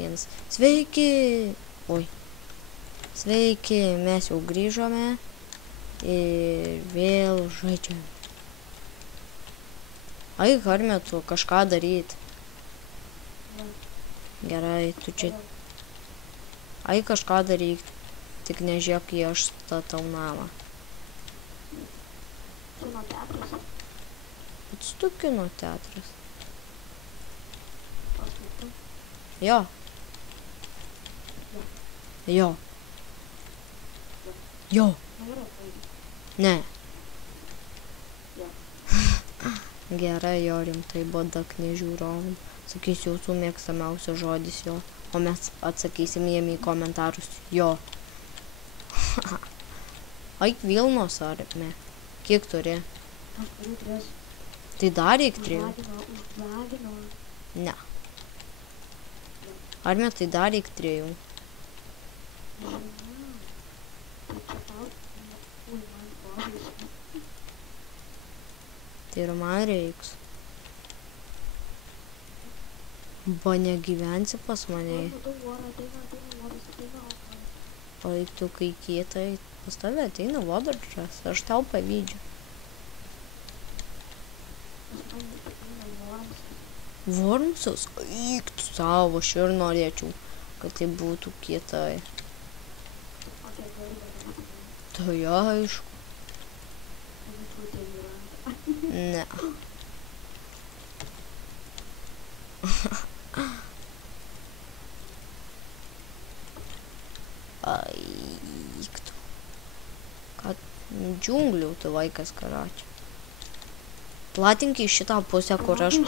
vienas. Sveiki! Oi. Sveiki, mes jau grįžome ir vėl žaidžiame. Ai, Harme, tu kažką daryt. Gerai, tu čia... Ai, kažką daryk. Tik nežiūrėk, kai aš statau namą. Kino teatras. Atstu kino teatras. Paskaitai. Jo. Jo. Jo. Gerai, baigi. Ne. Jo. Gerai, jo, rimtai badak nežiūrovom. Sakysiu jūsų mėgstamiausias žodis jo. O mes atsakysim jiem į komentarus. Jo. Ai, Vilnos ar ne? Kiek turi? Aš turiu 3. Tai dar reik 3. Užblagino. Ne. Ar ne, tai dar reik 3. Tai čia tau. Ui, man blogai. Tai ir man reiks. Ba negyvensi pas mane. O tu kai kietai, pas tave ateina vodaržas, aš tau pavydžiu. Vormsas? Eik tu savo, aš ir norėčiau, kad tai būtų kietai. Tai aišku. Ne. Eik tu. Kad džiunglių tu vaikas karačia. Platink į šitą pusę, kur aš...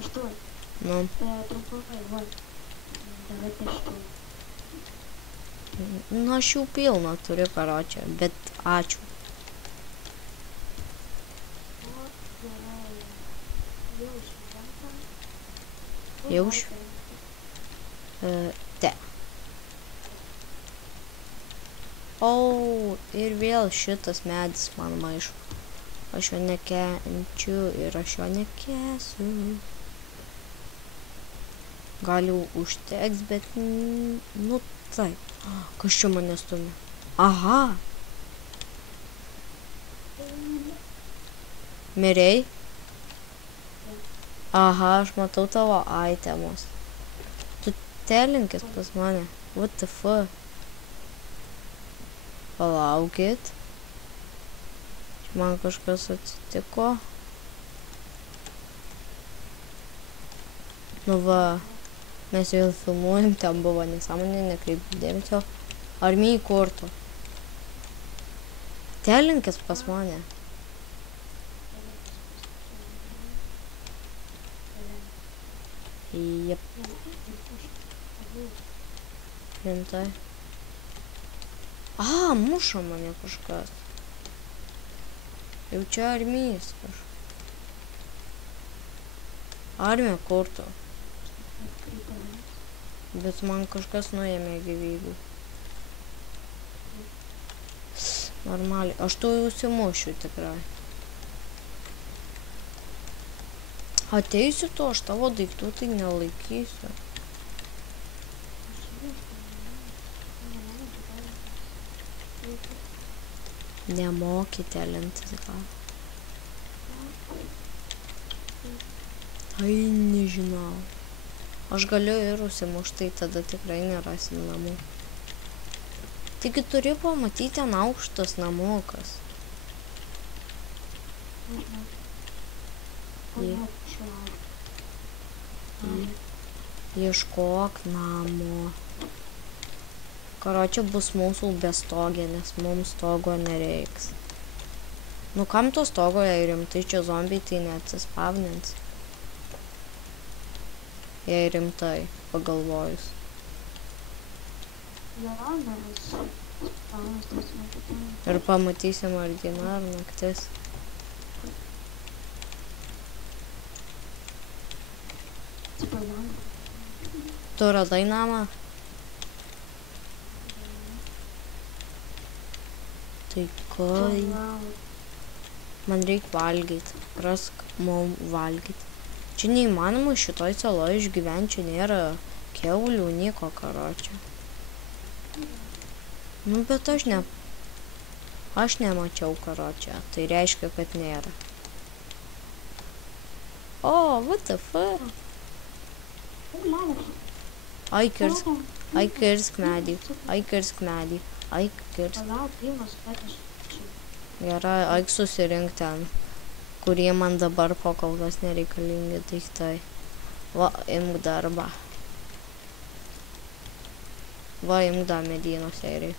Aš tu. Nu. Trumpai, va. Dabar pieštu. Nu, aš jau pilną turiu karačia, bet ačiū. Jauš? Te. O, ir vėl šitas medis man maišo. Aš jo nekenčiu ir aš jo nekesiu. Gal jau užteks, bet... Nu, taip. Kas čia mane stumia? Aha. Mirei? Aha, aš matau tavo itemus. Tu telinkis pas mane. What the fuck? Palaukit. Man kažkas atsitiko. Nu va, mes vėl filmuojam, ten buvo nesąmonė, nekreipti dėmesio. Armijai kurtų. Telinkis pas mane. Jep. Rimtai. A, muša mane kažkas. Jau čia armijas kažkas. Armija kurtų. Bet man kažkas nuėmė gyvybių. Normaliai. Aš tu užsimušiu tikrai. Ateisiu tu, aš tavo daiktų tai nelaikysiu. Nemokite lentis gal. Tai nežinau. Aš galiu ir užsimušti, tai tada tikrai nerasim namų. Taigi turi pamatyti ten aukštas namukas. Ieškok namo. Karočią bus mūsų bestogė, nes mums stogo nereiks. Nu kam to stogo, jei rimtai čia zombiai, tai neatsispavnins. Jei rimtai, pagalvojus. Ir pamatysim, ar diena, ar naktis. Tu radai namą? Tai kai... Man reikia valgyti. Rask mum valgyti. Čia neįmanoma šitoj saloj išgyventi, čia nėra Kiaulių nyko, karočią. Nu, bet aš nemačiau, karočią. Tai reiškia, kad nėra. O, what the fuck? Ai, kirsk medį. Palauk, pirmas kartas. Gerai, eik susirink ten, kurie man dabar po kol kas nereikalingi daiktai. Va, imk darbą. Va, imk dar medienos serijai.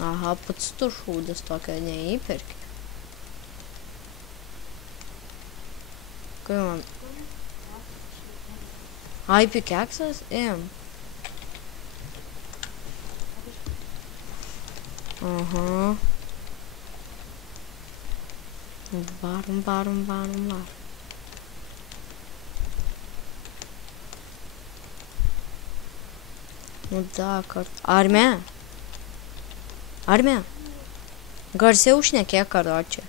Aha, pats tu šūdis tokio neįperki. Kai man... Ai, pikeksas? Aha. Varom. Nu da, kart. Armė? Garsiau šnekėk, karočią.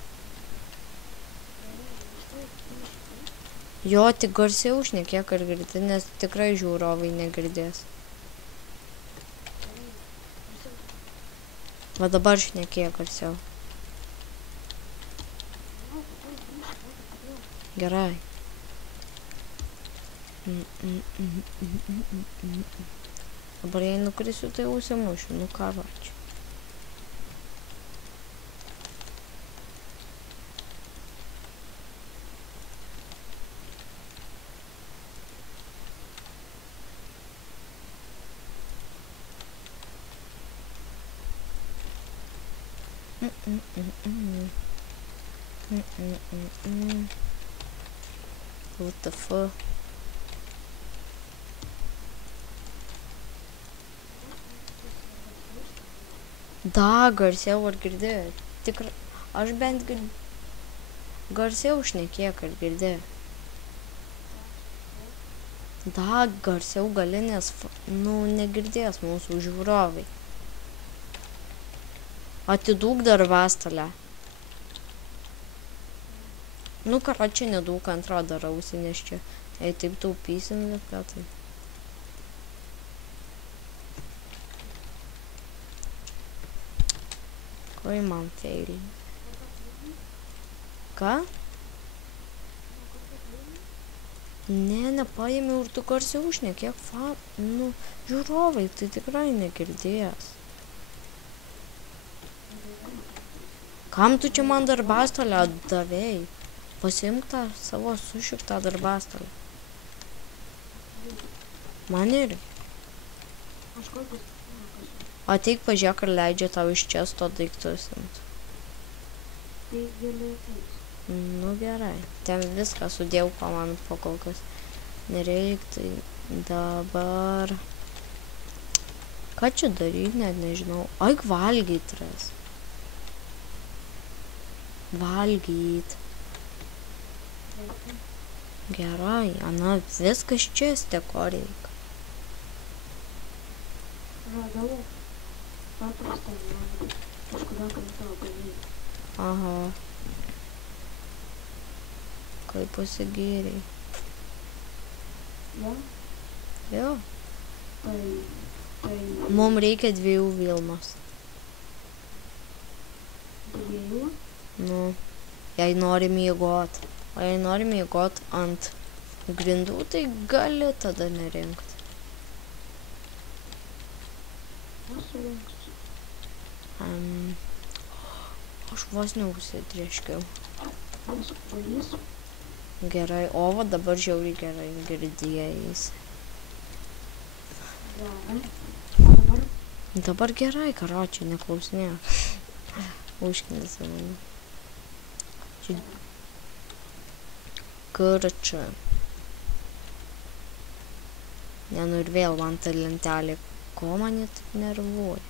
Jo, tik garsiau šnekėk ar girdi, nes tikrai žiūrovai negirdės. Va dabar šnekėk garsiau. Gerai. Dabar jei nukrisiu, tai užsimušiu, nu karočią. What the fuck? Da, garsiau ar girdėjai? Tikrai, aš bent garsiau šnekėk ar girdėjai? Da, garsiau gali, nes, nu, negirdės mūsų žiūrovai. Atidūk darbastalę. Nu, karočią nedūk antrą darausi, nes čia, jei taip taupysim viską, tai. Oi, man feilį. Ką? Ne, nepaėmiau ir tu garsiau šnekėk, nu, žiūrovai, tai tikrai negirdės. Kam tu čia man darbastalę davėjai? Pasiimk tą savo sušiktą darbastalę. Man irgi. Ateik pažiūrėk, ar leidžia tau iš čia to daiktus imt. Nu gerai. Ten viską sudėjau, ko man po kol kas nereik, tai dabar... Ką čia daryt, net nežinau. Aik valgyt ras. Valgyt. Gerai, ana, viskas čia steko reik. Radau paprastą nuomonę, kažkurio karto augalį. Aha. Kaip pasigėriai. Jo? Jo. Tai... Mums reikia 2 Vilmos. 2? Nu, jei nori miegot. O jei nori miegot ant grindų, tai gali tada nerinkti. Aš surinksiu. Aš vos neužsitrieškiau. Aš valysiu. Gerai, o va dabar žiauriai gerai girdėjais. Gerai. O dabar? Dabar gerai, karočią, neklausinėk. Užknėsi mane. Kurčia. Ne, nu ir vėl man ta lentelė. Ko man jie taip nervuoja?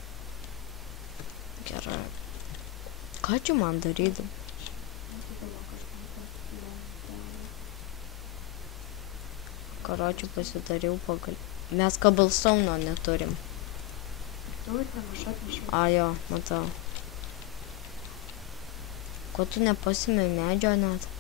Gerai. Ką čia man darydam? Karočių pasidariau pagal. Mes cobblestone neturim. A, jo, matau. Ko tu nepasimi medžio net?